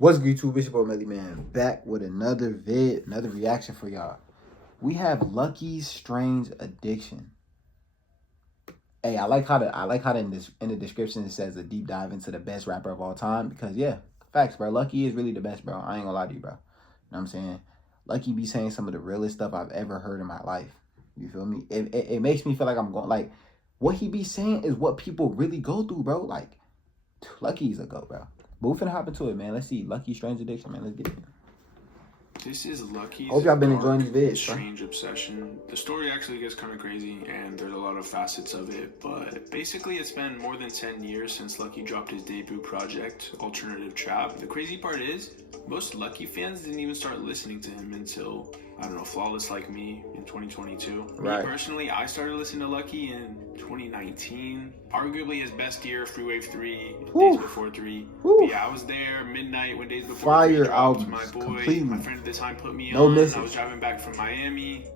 What's good, YouTube? Bishop O'Malley, man, back with another reaction for y'all. We have Lucki's Strange Addiction. Hey, I like how in the description it says a deep dive into the best rapper of all time, because yeah, facts, bro. Lucki is really the best, bro. I ain't gonna lie to you, bro. You know what I'm saying? Lucki be saying some of the realest stuff I've ever heard in my life. You feel me? It makes me feel like I'm going, like, what he be saying is what people really go through, bro. Like, Lucki's a go, bro. But we're finna hop into it, man. Let's see. Lucki's Strange Addiction, man. Let's get it. This is Lucki's Hope y'all been enjoying these vids, strange obsession. The story actually gets kind of crazy, and there's a lot of facets of it, but basically it's been more than 10 years since Lucki dropped his debut project, Alternative Trap. The crazy part is, most Lucki fans didn't even start listening to him until, I don't know, Flawless Like Me in 2022. Right. Me personally, I started listening to Lucki in 2019. Arguably his best year, Freewave 3, Days Before 3. Yeah, I was there midnight when Days Before 3 dropped. My boy, completely. My friend at the time put me on. I was driving back from Miami,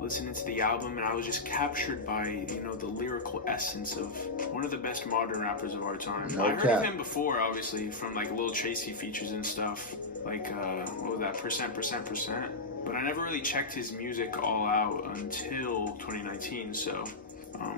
listening to the album, and I was just captured by, you know, the lyrical essence of one of the best modern rappers of our time. I heard of him before, obviously, from like Lil Tracy features and stuff, like what was that, percent. But I never really checked his music all out until 2019. So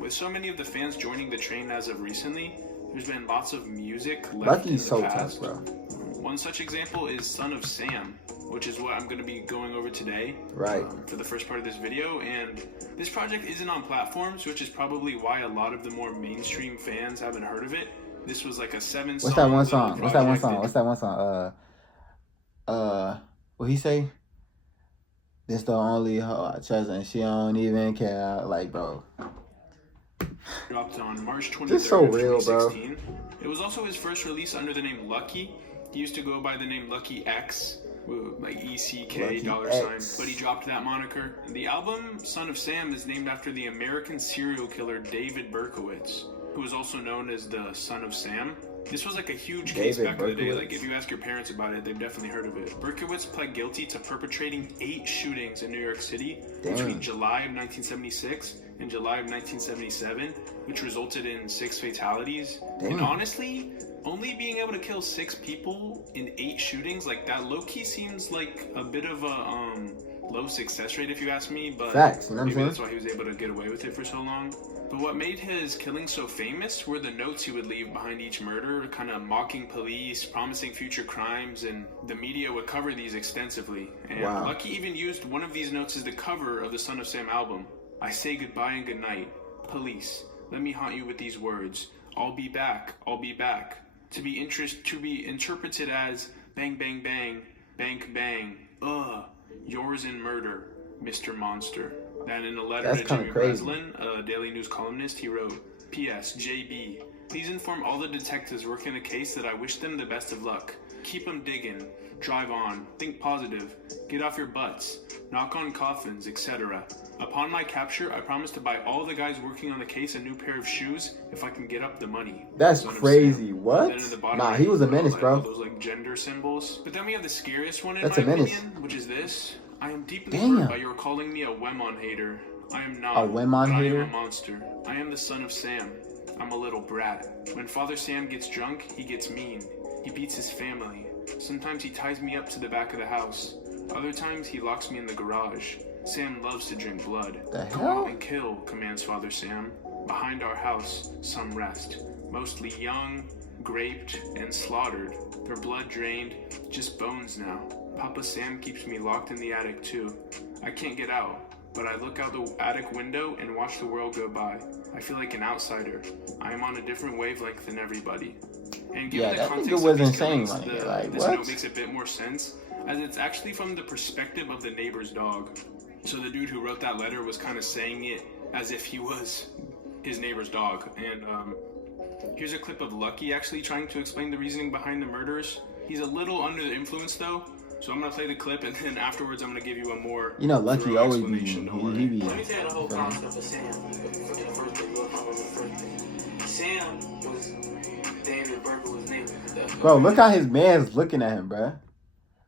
with so many of the fans joining the train as of recently, there's been lots of music left in the past. Bro. One such example is Son of Sam, which is what I'm going to be going over today, for the first part of this video. And this project isn't on platforms, which is probably why a lot of the more mainstream fans haven't heard of it. This was like a 7-song. What's that one song? What he say? This the only hoe I trust, and she don't even care. Like, bro. Dropped on March 23rd, so real, 2016. Bro. It was also his first release under the name Lucki. He used to go by the name Lucki X, like ECK $, but he dropped that moniker. The album Son of Sam is named after the American serial killer David Berkowitz, who was also known as the Son of Sam. This was like a huge case back in the day. Like, if you ask your parents about it, they've definitely heard of it. Berkowitz pled guilty to perpetrating 8 shootings in New York City between July of 1976 and July of 1977, which resulted in 6 fatalities. And honestly, only being able to kill 6 people in 8 shootings, like, that low-key seems like a bit of a low success rate, if you ask me. But facts, you know maybe that's why he was able to get away with it for so long. But what made his killing so famous were the notes he would leave behind each murder, kind of mocking police, promising future crimes, and the media would cover these extensively. And Lucki even used one of these notes as the cover of the Son of Sam album. I say goodbye and goodnight. Police, let me haunt you with these words. I'll be back, I'll be back. To be interpreted as bang, bang, bang, bank, bang, yours in murder, Mr. Monster. Then in a letter to Jimmy Breslin, a Daily News columnist, he wrote, P.S. JB, please inform all the detectives working the case that I wish them the best of luck. Keep them digging. Drive on. Think positive. Get off your butts. Knock on coffins, etc. Upon my capture, I promise to buy all the guys working on the case a new pair of shoes if I can get up the money. That's crazy. What? Nah, he was a menace, bro. Those like gender symbols. But then we have the scariest one in my opinion, which is this. I am deeply hurt by your calling me a Wemon hater. I am not. A Wemon hater? I am a monster. I am the Son of Sam. I'm a little brat. When Father Sam gets drunk, he gets mean. He beats his family. Sometimes he ties me up to the back of the house. Other times he locks me in the garage. Sam loves to drink blood. Go out and kill, commands Father Sam. Behind our house, some rest. Mostly young, graped, and slaughtered. Their blood drained, just bones now. Papa Sam keeps me locked in the attic too. I can't get out, but I look out the attic window and watch the world go by. I feel like an outsider. I am on a different wavelength than everybody. And given the context of these killings, this note makes a bit more sense, as it's actually from the perspective of the neighbor's dog. So the dude who wrote that letter was kind of saying it as if he was his neighbor's dog. And here's a clip of Lucki actually trying to explain the reasoning behind the murders. He's a little under the influence though, so I'm gonna play the clip, and then afterwards I'm gonna give you a more Lucki always be. Let me tell you the whole concept of Sam. The first thing, Sam was David Berkowitz's name. Bro, look how his man's looking at him, bro.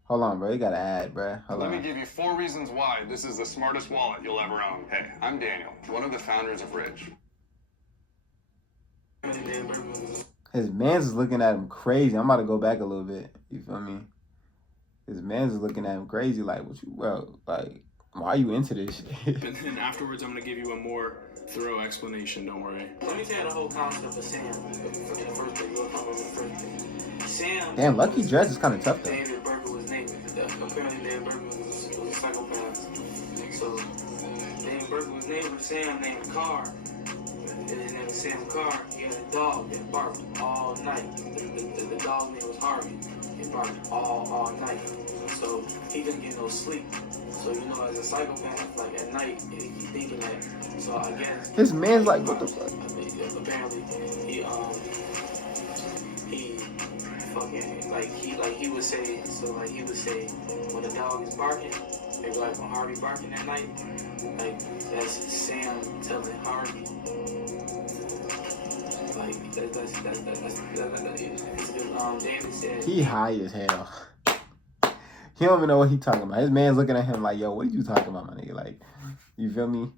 Hold on, bro. You got to add, bro. Let me give you 4 reasons why this is the smartest wallet you'll ever own. Hey, I'm Daniel, one of the founders of Ridge. His man's is looking at him crazy. I'm about to go back a little bit. You feel me? His man's looking at him crazy, like, what you, bro, like, why are you into this shit? And then afterwards, I'm gonna give you a more thorough explanation. Don't worry. Let me tell you the whole concept of Sam. For the first thing, we'll come over the first thing. Sam. Damn, Lucky Dress is kind of tough though. David Berger was named. Apparently, David Berger was a psychopath. So, David Berger was named Sam named Carr. And his name was Sam Carr. He had a dog that barked all night. The dog's name was Harvey. He barked all night. So, he didn't get no sleep. So, you know, as a psychopath, like at night, he thinking that. So, I guess. His man's like, what the fuck? Apparently, he fucking, he would say, when the dog is barking, they be like, when Harvey barking at night, like, that's Sam telling Harvey. Like, David said. He high as hell. He don't even know what he talking about. His man's looking at him like, yo, what are you talking about, my nigga? Like, you feel me?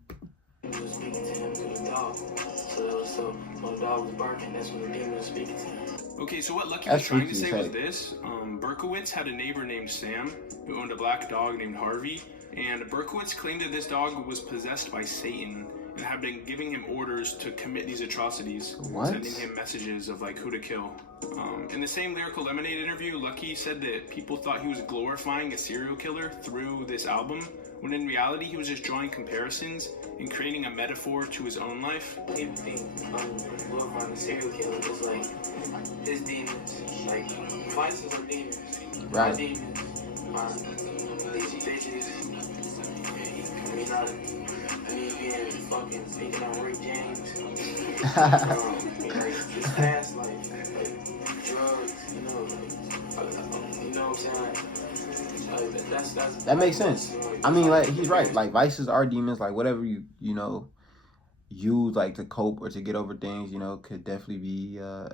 He was speaking to him through the dog. So when the dog was barking, that's when the demon was speaking to him. Okay, so what Lucky That's was trying to freaky say as was heck. this. Berkowitz had a neighbor named Sam who owned a black dog named Harvey, and Berkowitz claimed that this dog was possessed by Satan and had been giving him orders to commit these atrocities, What? sending him messages of like who to kill. In the same Lyrical Lemonade interview, Lucky said that people thought he was glorifying a serial killer through this album, when in reality he was just drawing comparisons and creating a metaphor to his own life. People think glorifying the serial killer is like his demons. Like, vices are demons. Right. Our demons are these bitches. Being fucking speaking on Rick James. His past life, like drugs, you know what I'm saying? That's That makes sense. I mean, like, he's right. Like, vices are demons. Like, whatever you know, use, like, to cope or to get over things, you know, could definitely be an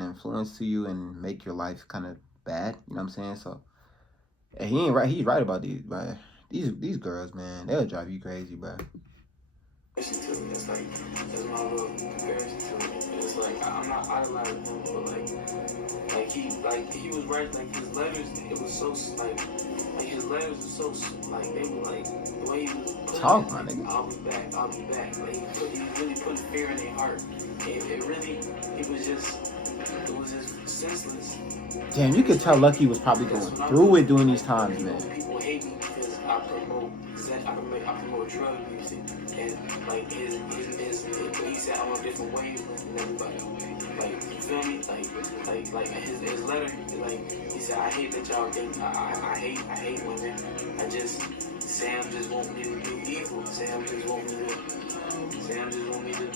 influence to you and make your life kind of bad. You know what I'm saying? So, and he ain't right. He's right about these, but these girls, man, they'll drive you crazy, bro. That's my little comparison to it. It's like, I'm not idolizing him, but he was right. Like, his letters, it was so like his letters were so like, they were like, the way he was putting Talk, it, my like, nigga. I'll be back. Like, he really put fear in their heart. It was just senseless. Damn, you could tell Lucky was probably going through it during these times, man. People hate me because I promote drug music, and like he said I'm on different wavelengths than everybody. Like, you feel me? Like his letter, like he said, I hate that y'all think I hate women. Sam just want me to do evil. Sam just want me to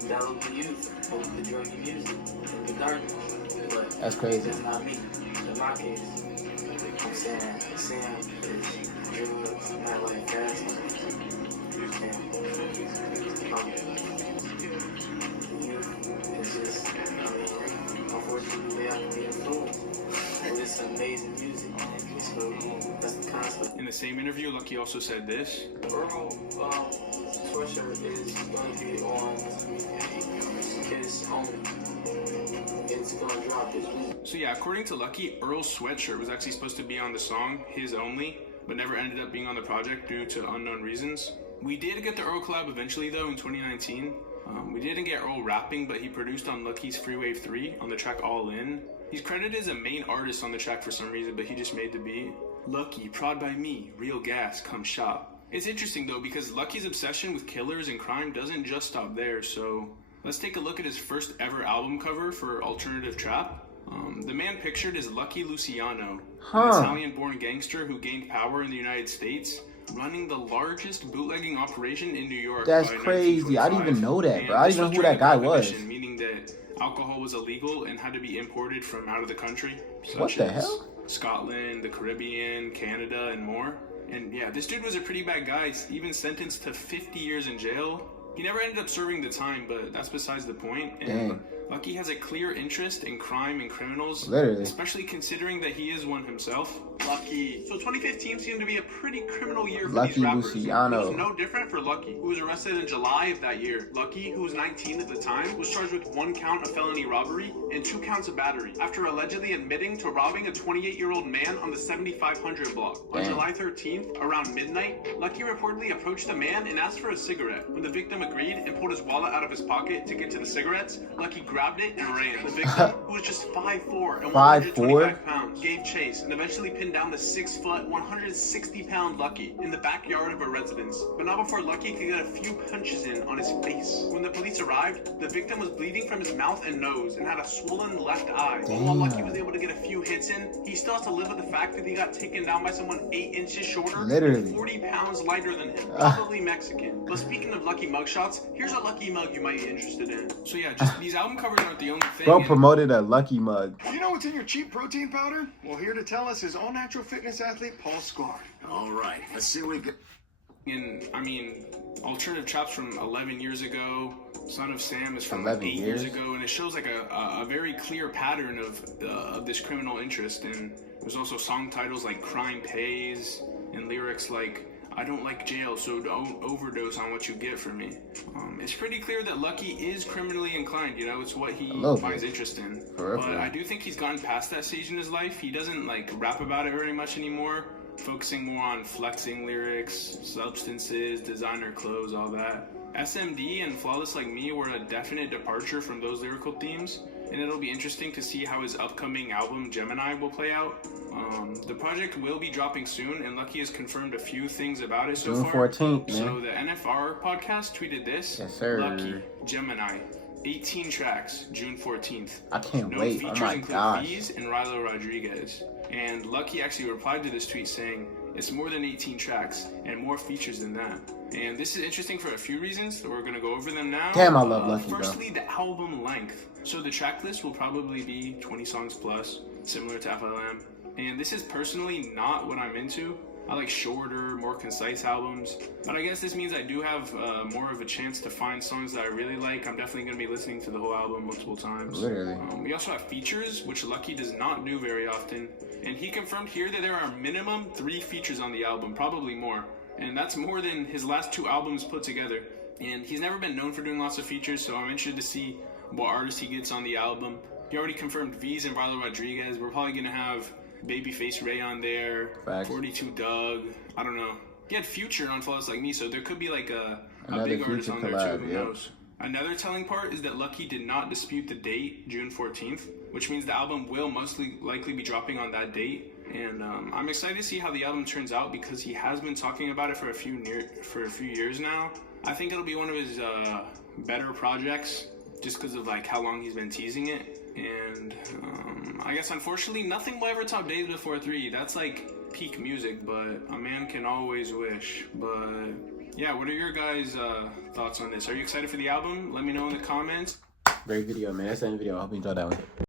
develop the youth with the drug music and the darkness. But That's crazy. that's not me. In my case, I'm saying Sam is drugs, not like gas. It's just, unfortunately, they have to be influenced with this amazing music. So that's the concept. In the same interview, Lucky also said this. Earl sweatshirt is going to be on his own. It's going to drop this week. So yeah, according to Lucky, Earl's sweatshirt was actually supposed to be on the song His Only, but never ended up being on the project due to unknown reasons. We did get the Earl collab eventually though in 2019. We didn't get Earl rapping, but he produced on Lucky's Freewave 3 on the track All In. He's credited as a main artist on the track for some reason, but he just made the beat. Lucky, prod by me, real gas, come shop. It's interesting though because Lucky's obsession with killers and crime doesn't just stop there, so let's take a look at his first ever album cover for alternative trap. The man pictured is Lucky Luciano, an Italian-born gangster who gained power in the United States, running the largest bootlegging operation in New York. That's by crazy. I didn't even know that, bro. I And didn't this know who that guy during was. Prohibition, meaning that alcohol was illegal and had to be imported from out of the country, such What the as hell? Scotland, the Caribbean, Canada, and more. And yeah, this dude was a pretty bad guy, even sentenced to 50 years in jail. He never ended up serving the time, but that's besides the point. And Dang. Lucki has a clear interest in crime and criminals, Literally. especially considering that he is one himself. Lucki. So 2015 seemed to be a pretty criminal year for Lucki these rappers. Luciano. It was no different for Lucki, who was arrested in July of that year. Lucki, who was 19 at the time, was charged with 1 count of felony robbery and 2 counts of battery after allegedly admitting to robbing a 28-year-old man on the 7500 block. On Damn. July 13th, around midnight, Lucki reportedly approached the man and asked for a cigarette. When the victim agreed and pulled his wallet out of his pocket to get to the cigarettes, Lucki grabbed it and ran. The victim, who was just 5'4" and 125 pounds, gave chase and eventually pinned down the 6', 160-pound Lucki in the backyard of a residence, but not before Lucki could get a few punches in on his face. When the police arrived, the victim was bleeding from his mouth and nose and had a swollen left eye. Damn. While Lucki was able to get a few hits in, he still has to live with the fact that he got taken down by someone 8 inches shorter, Literally. and 40 pounds lighter than him, probably Mexican. But speaking of Lucki mugshots, here's a Lucki mug you might be interested in. So yeah, just these album covers aren't the only thing. Bro and- promoted a Lucki mug. You know what's in your cheap protein powder? Well, here to tell us is all-natural fitness athlete Paul Sklar. All right, let's see what we got. And I mean, Alternative Chop's from 11 years ago. Son of Sam is from 11 8 years years? ago, and it shows like a very clear pattern of this criminal interest. And there's also song titles like "Crime Pays" and lyrics like "I don't like jail, so don't overdose on what you get from me." It's pretty clear that Lucki is criminally inclined. You know, it's what he love finds it. interest in. For real, But for real. I do think he's gotten past that stage in his life. He doesn't like rap about it very much anymore, focusing more on flexing lyrics, substances, designer clothes, all that. SMD and Flawless Like Me were a definite departure from those lyrical themes, and it'll be interesting to see how his upcoming album Gemini will play out. The project will be dropping soon, and Lucki has confirmed a few things about it so June far. 14th, man. So the NFR podcast tweeted this. Yes, sir. Lucki, Gemini, 18 tracks, June 14th. I can't No wait. features Oh my include gosh. V's and Rilo Rodriguez. And Lucki actually replied to this tweet saying, "It's more than 18 tracks and more features than that." And this is interesting for a few reasons, so we're going to go over them now. Damn, I love Lucki, bro. Firstly, the album length. So the track list will probably be 20 songs plus, similar to FLM. And this is personally not what I'm into. I like shorter, more concise albums. But I guess this means I do have more of a chance to find songs that I really like. I'm definitely going to be listening to the whole album multiple times. Literally. We also have features, which Lucki does not do very often. And he confirmed here that there are minimum 3 features on the album, probably more. And that's more than his last 2 albums put together. And he's never been known for doing lots of features, so I'm interested to see what artists he gets on the album. He already confirmed V's and Rilo Rodriguez. We're probably going to have Babyface Ray on there, Facts. 42 Doug, I don't know. He had Future on Flawless Like Me, so there could be like a Another big artist Future on there collab, too, who yep. knows. Another telling part is that Lucki did not dispute the date, June 14th, which means the album will most likely be dropping on that date. And I'm excited to see how the album turns out because he has been talking about it for a few years now. I think it'll be one of his better projects just because of like how long he's been teasing it. And I guess unfortunately nothing will ever top Days Before 3. That's like peak music, but a man can always wish. But yeah, what are your guys' thoughts on this? Are you excited for the album? Let me know in the comments. Great video, man. That's the end video. I hope you enjoyed that one.